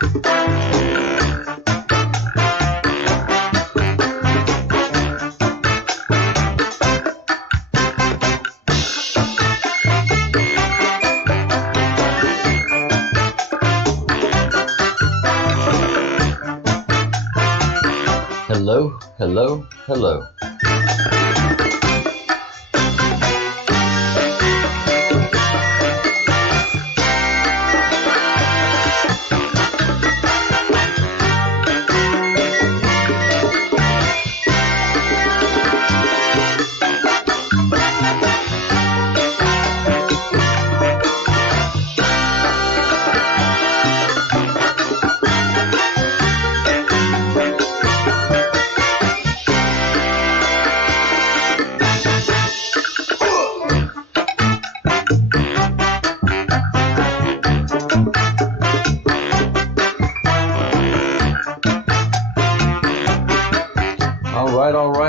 Hello, hello, hello.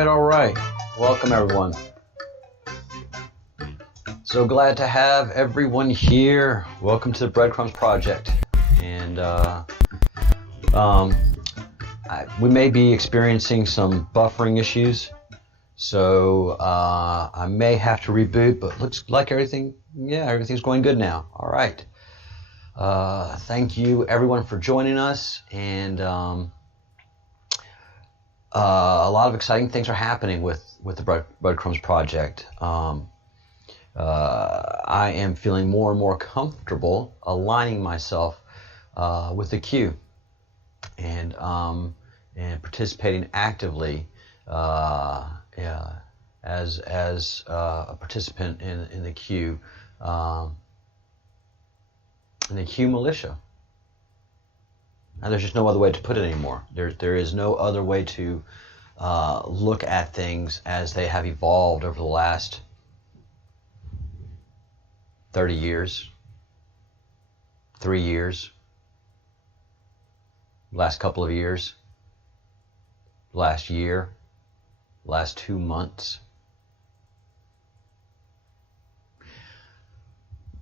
All right. Welcome, everyone. So glad to have everyone here. Welcome to the Breadcrumbs Project. And we may be experiencing some buffering issues, so I may have to reboot, but looks like everything's going good now. All right. Thank you, everyone, for joining us. And a lot of exciting things are happening with the Breadcrumbs Project. I am feeling more and more comfortable aligning myself with the Q and participating actively as a participant in the Q militia. And there's just no other way to put it anymore. There is no other way to look at things as they have evolved over the last 30 years, 3 years, last couple of years, last year, last 2 months.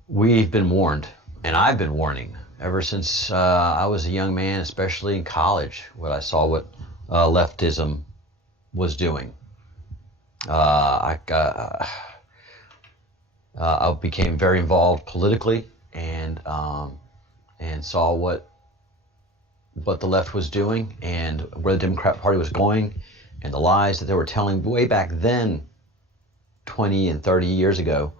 We've been warned, and I've been warning ever since I was a young man, especially in college, when I saw what leftism was doing. I became very involved politically and saw what the left was doing and where the Democrat Party was going and the lies that they were telling way back then, 20 and 30 years ago.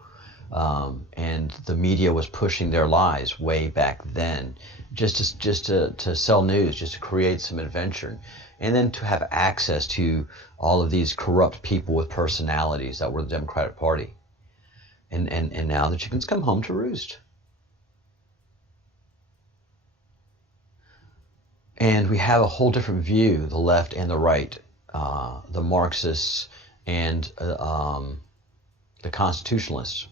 And the media was pushing their lies way back then, just to sell news, just to create some adventure, and then to have access to all of these corrupt people with personalities that were the Democratic Party. And now the chickens come home to roost. And we have a whole different view, the left and the right, the Marxists and the constitutionalists.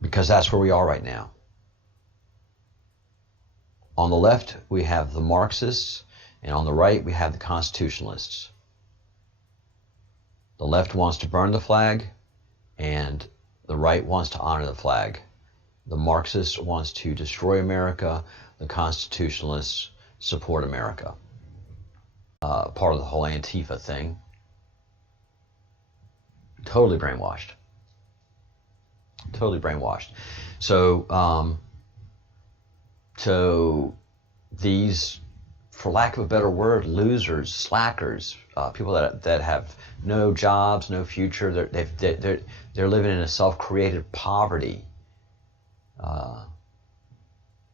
Because that's where we are right now. On the left, we have the Marxists, and on the right, we have the constitutionalists. The left wants to burn the flag, and the right wants to honor the flag. The Marxist wants to destroy America. The constitutionalists support America. Part of the whole Antifa thing. Totally brainwashed. Totally brainwashed. So these, for lack of a better word, losers, slackers, people that have no jobs, no future, they're living in a self-created poverty.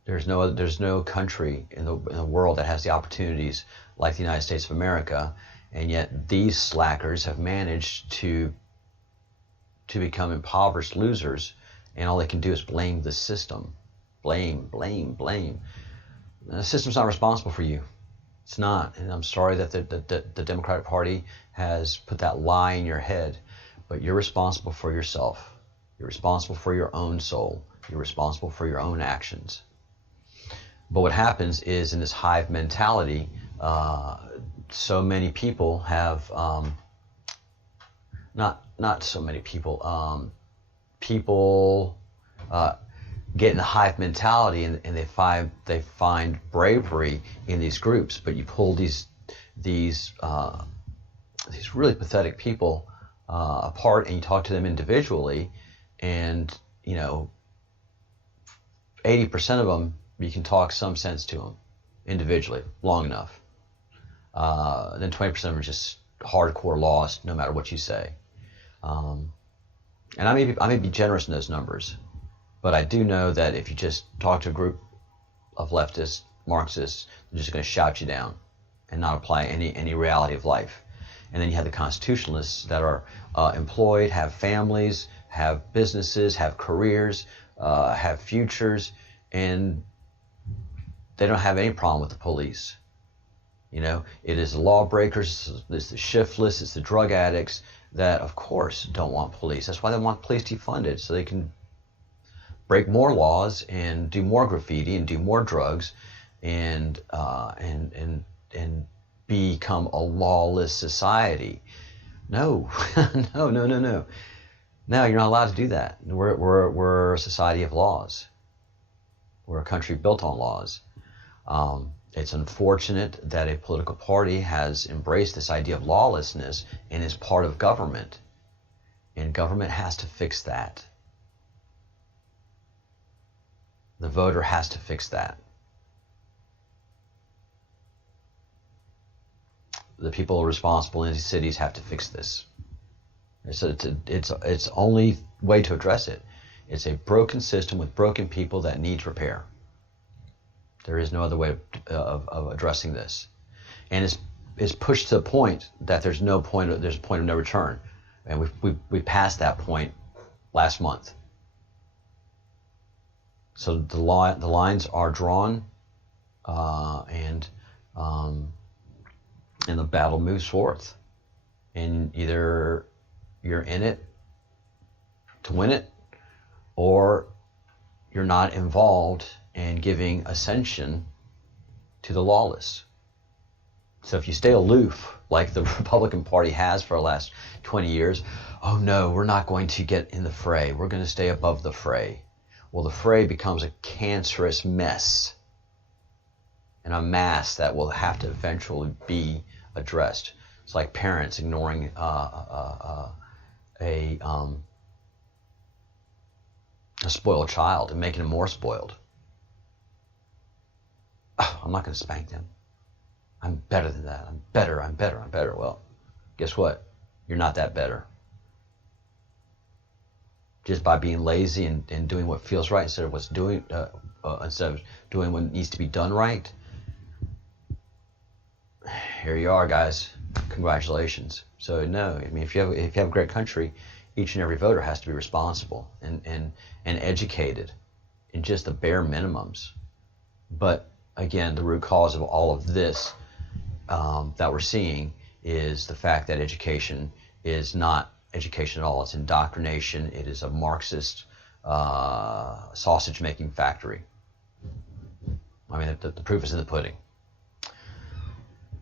There's no country in the world that has the opportunities like the United States of America, and yet these slackers have managed to become impoverished losers, and all they can do is blame the system. Blame. The system's not responsible for you. It's not, and I'm sorry that the Democratic Party has put that lie in your head, but you're responsible for yourself. You're responsible for your own soul. You're responsible for your own actions. But what happens is, in this hive mentality, so many people have, not so many people, get in the hive mentality, and they find bravery in these groups. But you pull these really pathetic people apart, and you talk to them individually, and 80% of them you can talk some sense to them individually long enough. Then 20% of them are just hardcore lost, no matter what you say. And I may be generous in those numbers, but I do know that if you just talk to a group of leftists, Marxists, they're just going to shout you down and not apply any reality of life. And then you have the constitutionalists that are employed, have families, have businesses, have careers, have futures, and they don't have any problem with the police. It is the lawbreakers, it's the shiftless, it's the drug addicts that, of course, don't want police. That's why they want police defunded, so they can break more laws and do more graffiti and do more drugs and become a lawless society. No, no. No, you're not allowed to do that. We're a society of laws. We're a country built on laws. It's unfortunate that a political party has embraced this idea of lawlessness and is part of government. And government has to fix that. The voter has to fix that. The people responsible in these cities have to fix this. So it's only way to address it. It's a broken system with broken people that needs repair. There is no other way of addressing this, and it's pushed to the point that there's a point of no return, and we passed that point last month. So the lines are drawn, and the battle moves forth, and either you're in it to win it, or you're not involved and giving ascension to the lawless. So if you stay aloof, like the Republican Party has for the last 20 years, oh no, we're not going to get in the fray. We're going to stay above the fray. Well, the fray becomes a cancerous mess and a mass that will have to eventually be addressed. It's like parents ignoring a spoiled child and making him more spoiled. Oh, I'm not going to spank them. I'm better than that. I'm better. Well, guess what? You're not that better. Just by being lazy and doing what feels right instead of doing what needs to be done right. Here you are, guys. Congratulations. So no, I mean, if you have a great country, each and every voter has to be responsible and educated in just the bare minimums. But again, the root cause of all of this that we're seeing is the fact that education is not education at all. It's indoctrination. It is a Marxist sausage-making factory. I mean, the proof is in the pudding.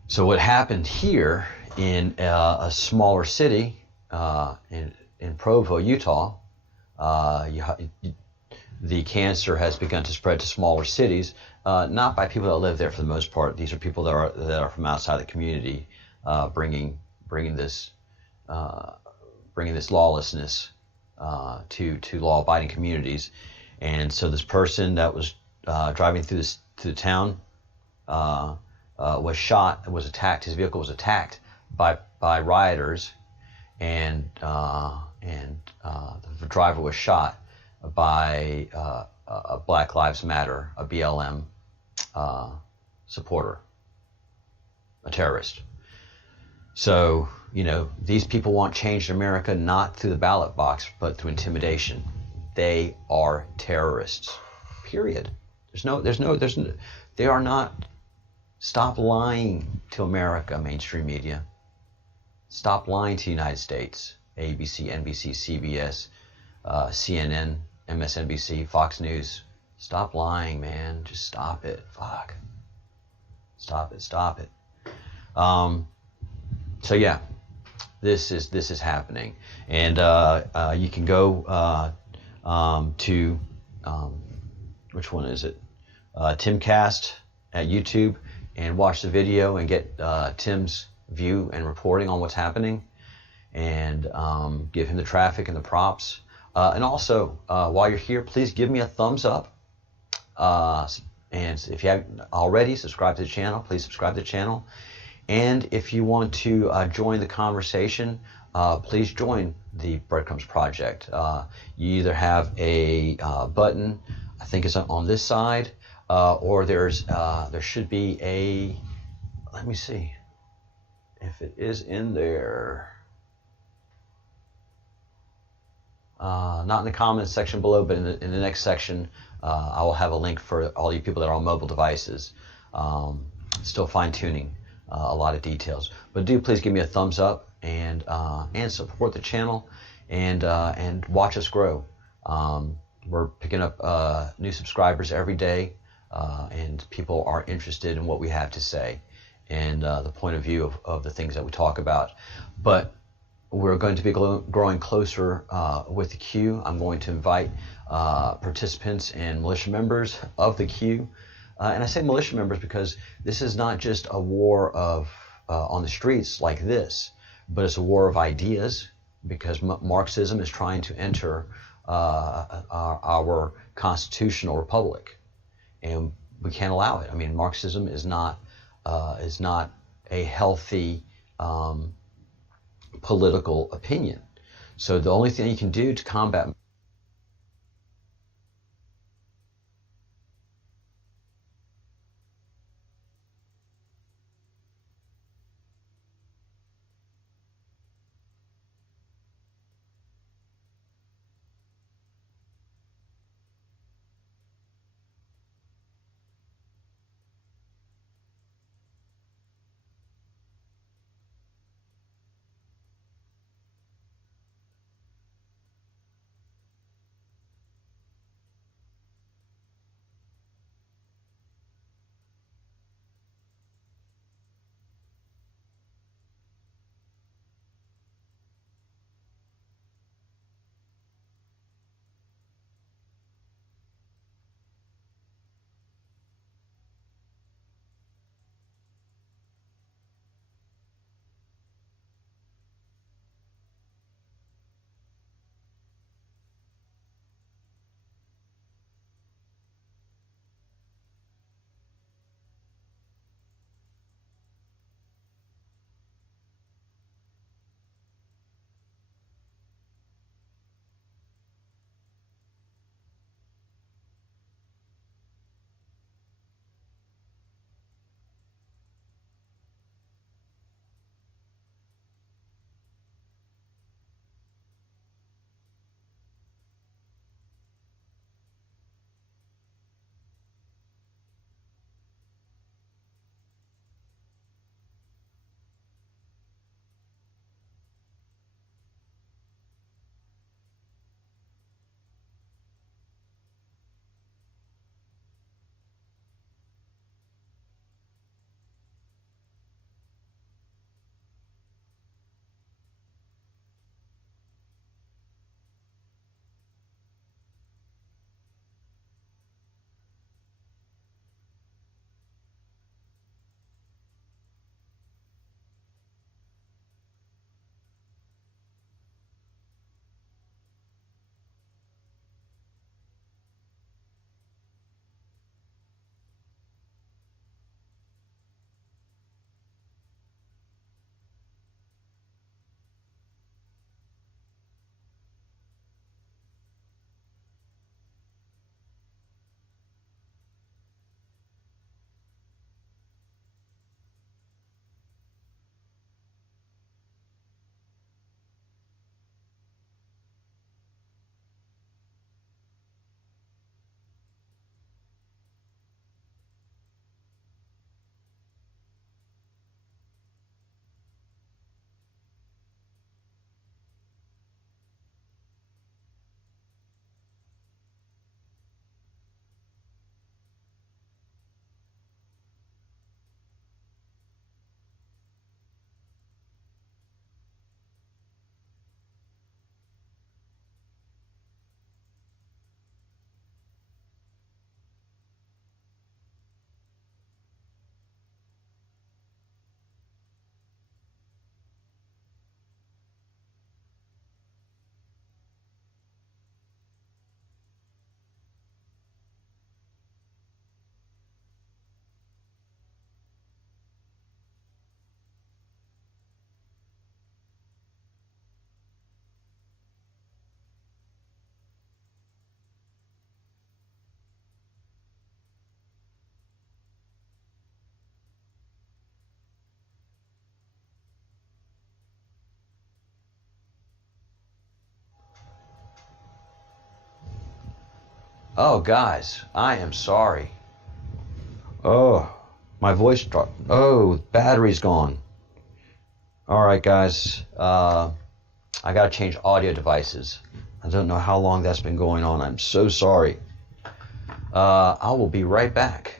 So what happened here in a smaller city in Provo, Utah, the cancer has begun to spread to smaller cities, not by people that live there for the most part. These are people that are from outside the community, bringing this lawlessness to law-abiding communities. And so this person that was driving through the town was shot and was attacked. His vehicle was attacked by rioters, and the driver was shot by a Black Lives Matter, a BLM supporter, a terrorist. So, these people want change in America not through the ballot box, but through intimidation. They are terrorists. Period. They are not. Stop lying to America, mainstream media. Stop lying to the United States. ABC, NBC, CBS, CNN, MSNBC, Fox News. Stop lying, man. Just stop it. Fuck. Stop it. So yeah, this is happening, and you can go to which one is it? Timcast at YouTube, and watch the video and get Tim's view and reporting on what's happening, and give him the traffic and the props. And also, while you're here, please give me a thumbs up. And if you haven't already, subscribe to the channel. Please subscribe to the channel. And if you want to join the conversation, please join the Breadcrumbs Project. You either have a button, I think it's on this side, or there should be a, let me see if it is in there. Not in the comments section below, but in the next section, I will have a link for all you people that are on mobile devices. Still fine-tuning a lot of details, but do please give me a thumbs up and support the channel and watch us grow. We're picking up new subscribers every day, and people are interested in what we have to say and the point of view of the things that we talk about. But we're going to be growing closer with the Q. I'm going to invite participants and militia members of the Q. And I say militia members because this is not just a war of on the streets like this, but it's a war of ideas, because Marxism is trying to enter our constitutional republic, and we can't allow it. I mean, Marxism is not a healthy political opinion. So the only thing you can do to combat Oh, guys, I am sorry. Oh, my voice dropped. Oh, battery's gone. All right, guys. I got to change audio devices. I don't know how long that's been going on. I'm so sorry. I will be right back.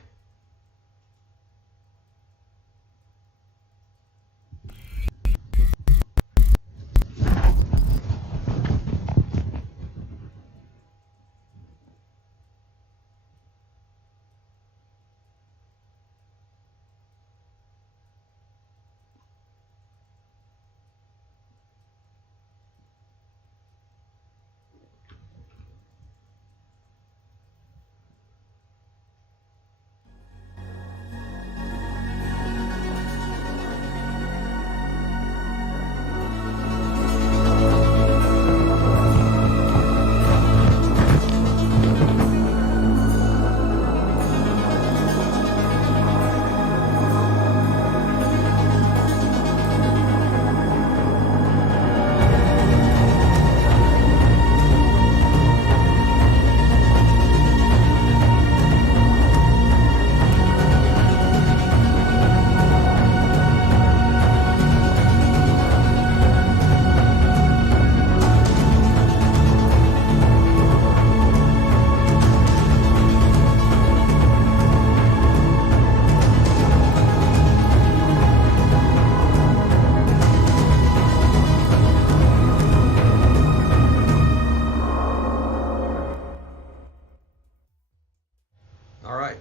All right,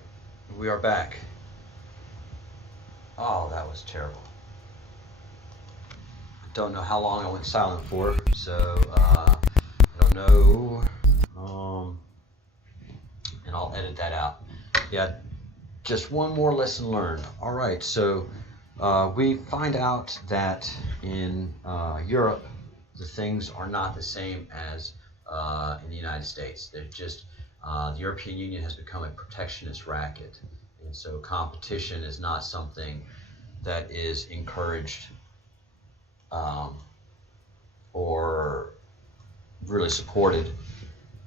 we are back. Oh, that was terrible. Don't know how long I went silent for, so I don't know. And I'll edit that out. Yeah, just one more lesson learned. All right, so we find out that in Europe, the things are not the same as in the United States. They're just the European Union has become a protectionist racket, and so competition is not something that is encouraged or really supported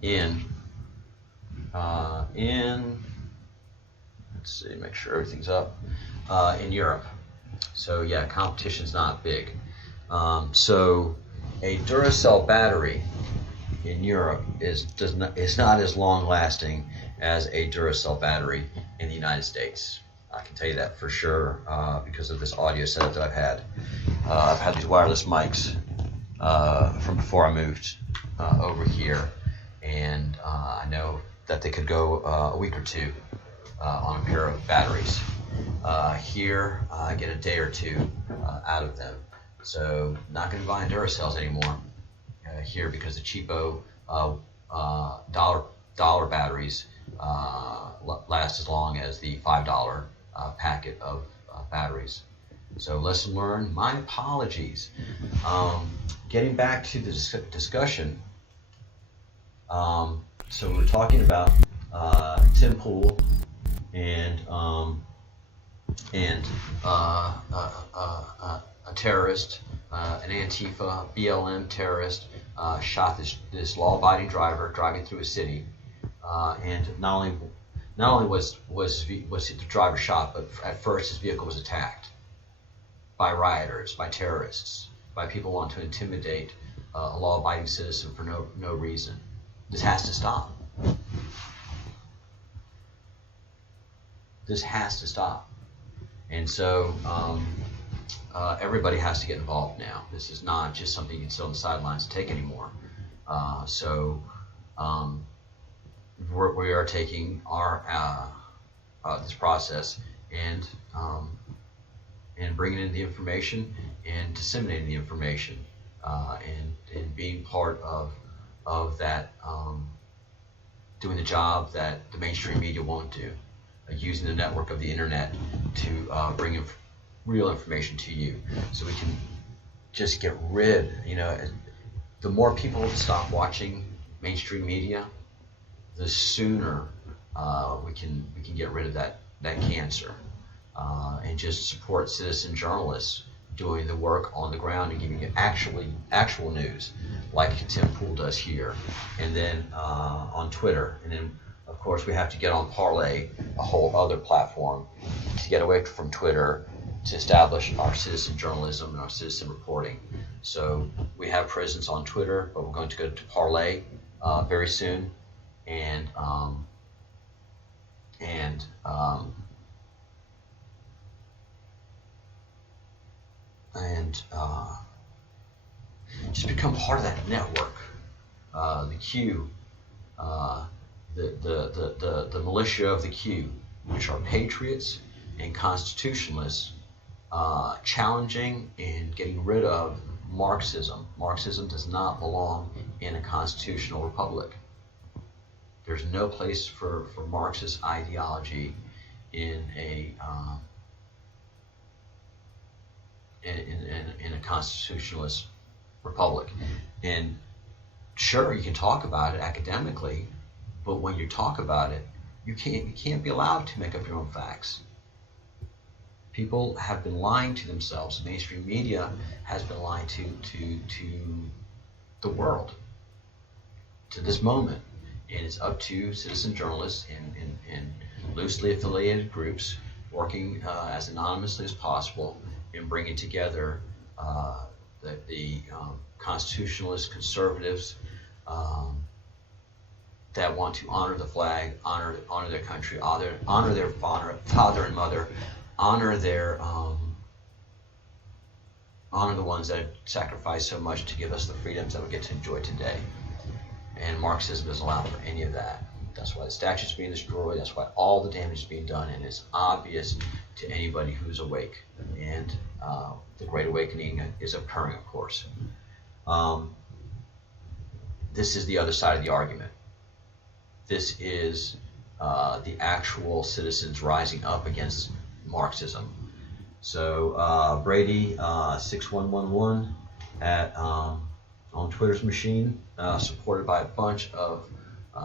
in let's see, make sure everything's up in Europe. So yeah, competition's not big. So a Duracell battery in Europe is not as long lasting as a Duracell battery in the United States. I can tell you that for sure because of this audio setup that I've had. I've had these wireless mics from before I moved over here, and I know that they could go a week or two on a pair of batteries. Here, I get a day or two out of them. So not going to be buying Duracells anymore here because the cheapo dollar batteries last as long as the $5 packet of batteries. So lesson learned. My apologies. Getting back to the discussion. So we're talking about Tim Pool and a terrorist, an Antifa, BLM terrorist, shot this law-abiding driver driving through a city, and not only was the driver shot, but at first his vehicle was attacked by rioters, by terrorists, by people wanting to intimidate a law-abiding citizen for no reason. This has to stop. This has to stop. And so everybody has to get involved now. This is not just something you can sit on the sidelines and take anymore. We are taking our this process and bringing in the information and disseminating the information and being part of that, doing the job that the mainstream media won't do, using the network of the internet to bring real information to you, so we can just get rid. The more people stop watching mainstream media, the sooner we can get rid of that cancer, and just support citizen journalists doing the work on the ground and giving you actual news, like Tim Pool does here, and then on Twitter, and then Of course, we have to get on Parler, a whole other platform, to get away from Twitter, to establish our citizen journalism and our citizen reporting. So we have presence on Twitter, but we're going to go to Parler very soon, and just become part of that network. The Q, the militia of the Q, which are patriots and constitutionalists, challenging and getting rid of Marxism. Marxism does not belong in a constitutional republic. There's no place for Marxist ideology in a in a constitutionalist republic. And sure, you can talk about it academically, but when you talk about it, you can't be allowed to make up your own facts. People have been lying to themselves. Mainstream media has been lying to the world, to this moment. And it's up to citizen journalists and loosely affiliated groups working as anonymously as possible in bringing together the constitutionalist conservatives that want to honor the flag, honor their country, honor their father and mother, honor the ones that have sacrificed so much to give us the freedoms that we get to enjoy today. And Marxism doesn't allow for any of that. That's why the statues are being destroyed. That's why all the damage is being done, and it's obvious to anybody who's awake. And the Great Awakening is occurring, of course. This is the other side of the argument. This is the actual citizens rising up against Marxism. So Brady 6111 at on Twitter's machine, supported by a bunch of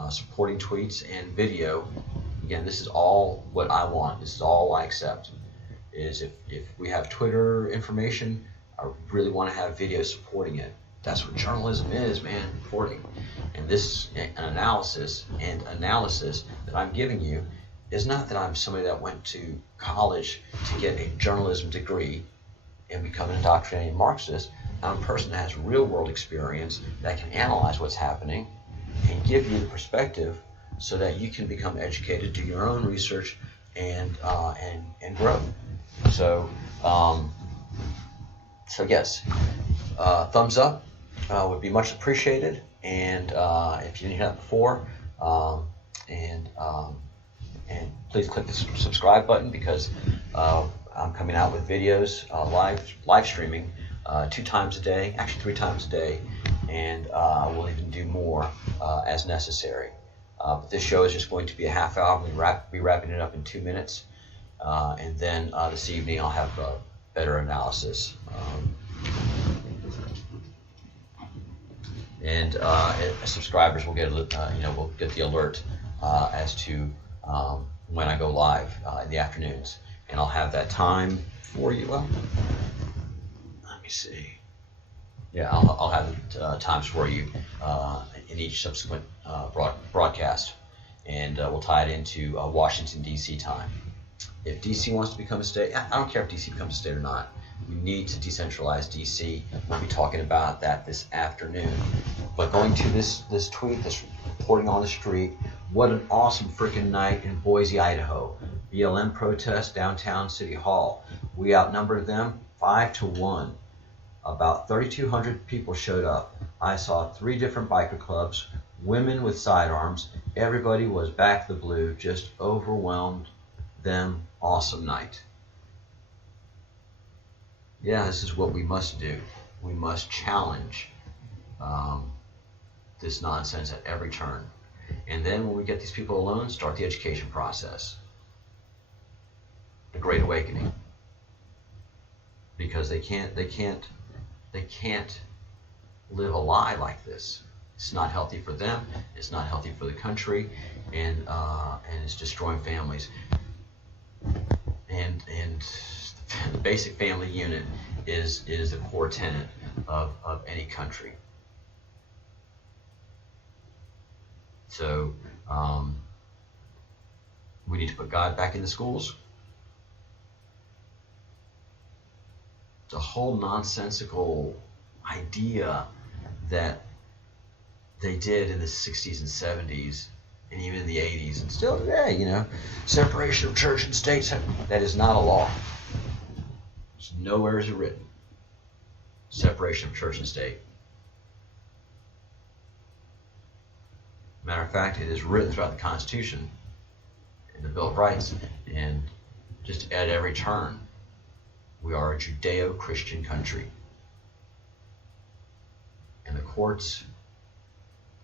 supporting tweets and video. Again, this is all what I want. This is all I accept. Is if we have Twitter information, I really want to have video supporting it. That's what journalism is, man, reporting. And this analysis that I'm giving you is not that I'm somebody that went to college to get a journalism degree and become an indoctrinated Marxist. I'm a person that has real world experience that can analyze what's happening and give you the perspective so that you can become educated, do your own research, and grow. So yes, thumbs up would be much appreciated. And if you didn't hear that before, and please click the subscribe button, because I'm coming out with videos, live streaming 2 times a day, actually 3 times a day, and we'll even do more as necessary. But this show is just going to be a half hour. We'll be wrapping it up in 2 minutes, and then this evening I'll have better analysis. And subscribers will get will get the alert as to when I go live in the afternoons, and I'll have that time for you. Well, let me see. Yeah, I'll have times for you in each subsequent broadcast, and we'll tie it into Washington, D.C. time. If D.C. wants to become a state, I don't care if D.C. becomes a state or not. We need to decentralize D.C. We'll be talking about that this afternoon. But going to this tweet, this reporting on the street, what an awesome freaking night in Boise, Idaho. BLM protest downtown City Hall. We outnumbered them 5-1. About 3,200 people showed up. I saw 3 different biker clubs, women with sidearms. Everybody was back the blue, just overwhelmed them. Awesome night. Yeah, this is what we must do. We must challenge this nonsense at every turn. And then when we get these people alone, start the education process. The Great Awakening. Because they can't live a lie like this. It's not healthy for them. It's not healthy for the country, and it's destroying families. And the basic family unit is the core tenet of any country. So We need to put God back in the schools. It's a whole nonsensical idea that they did in the 60s and 70s and even in the 80s and still today, you know, separation of church and state. That is not a law. It's nowhere is it written. Separation of church and state. Matter of fact, it is written throughout the Constitution and the Bill of Rights, and just at every turn, we are a Judeo-Christian country. And the courts,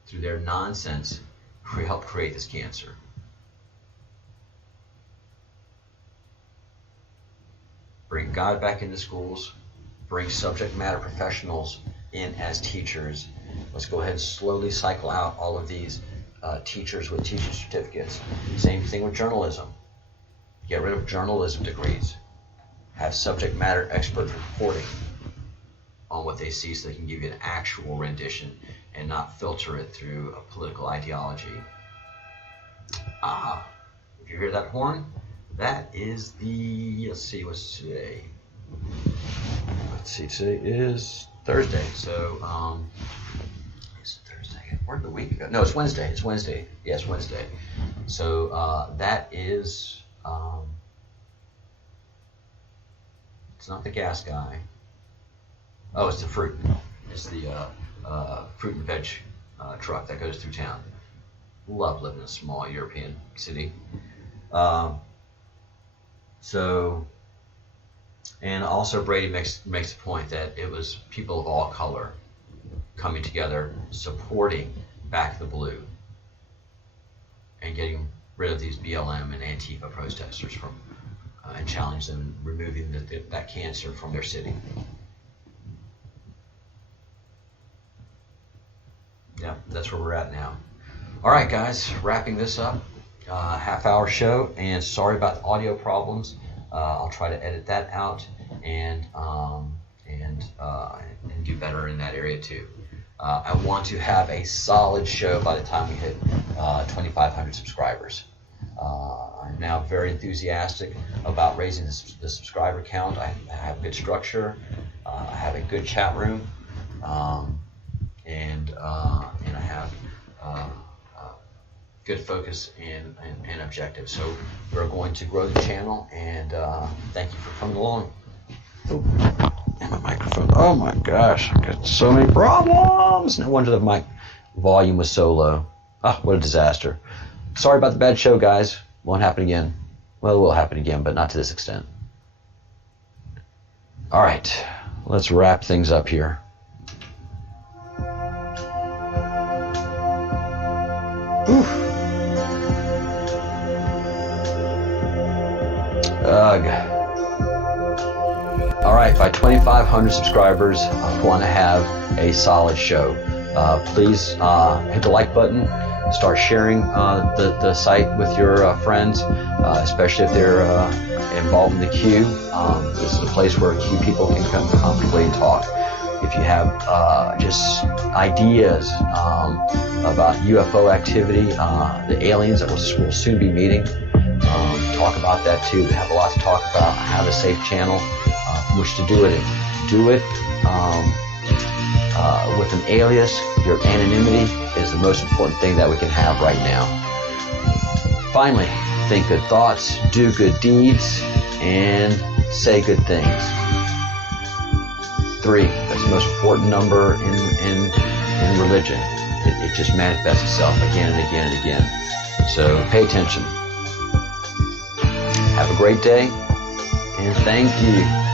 through their nonsense, help create this cancer. Bring God back into schools. Bring subject matter professionals in as teachers. Let's go ahead and slowly cycle out all of these teachers with teaching certificates. Same thing with journalism. Get rid of journalism degrees. Have subject matter experts reporting on what they see so they can give you an actual rendition and not filter it through a political ideology. If you hear that horn, that is the, let's see, what's today? Let's see, today is Thursday. So, is it Thursday? Where did the week go? No, it's Wednesday. It's Wednesday. Yes, Wednesday. So, that is, it's not the gas guy. Oh, it's the fruit. It's the fruit and veg truck that goes through town. Love living in a small European city. So, and also Brady makes the point that it was people of all color coming together, supporting Back the Blue, and getting rid of these BLM and Antifa protesters from, and challenge them, removing that cancer from their city. Yeah, that's where we're at now. All right, guys, wrapping this up. Half-hour show, and sorry about the audio problems. I'll try to edit that out and do better in that area too. I want to have a solid show by the time we hit 2,500 subscribers. I'm now very enthusiastic about raising the subscriber count. I have good structure. I have a good chat room, and I have good focus and objective. So we're going to grow the channel, and thank you for coming along. Oh, and my microphone. Oh my gosh, I got so many problems. No wonder the mic volume was so low. Ah, what a disaster. Sorry about the bad show, guys. Won't happen again. Well, it will happen again, but not to this extent. All right, let's wrap things up here. Oof. Ugh. All right, by 2,500 subscribers, I want to have a solid show. Please hit the like button. Start sharing the site with your friends, especially if they're involved in the queue. This is a place where queue people can come comfortably and talk. If you have just ideas about UFO activity, the aliens that we'll soon be meeting, talk about that too. We have a lot to talk about. I have a safe channel from which to do it. Do it with an alias. Your anonymity is the most important thing that we can have right now. Finally, think good thoughts, do good deeds, and say good things. 3, that's the most important number in religion. It just manifests itself again and again and again. So pay attention. Have a great day, and thank you.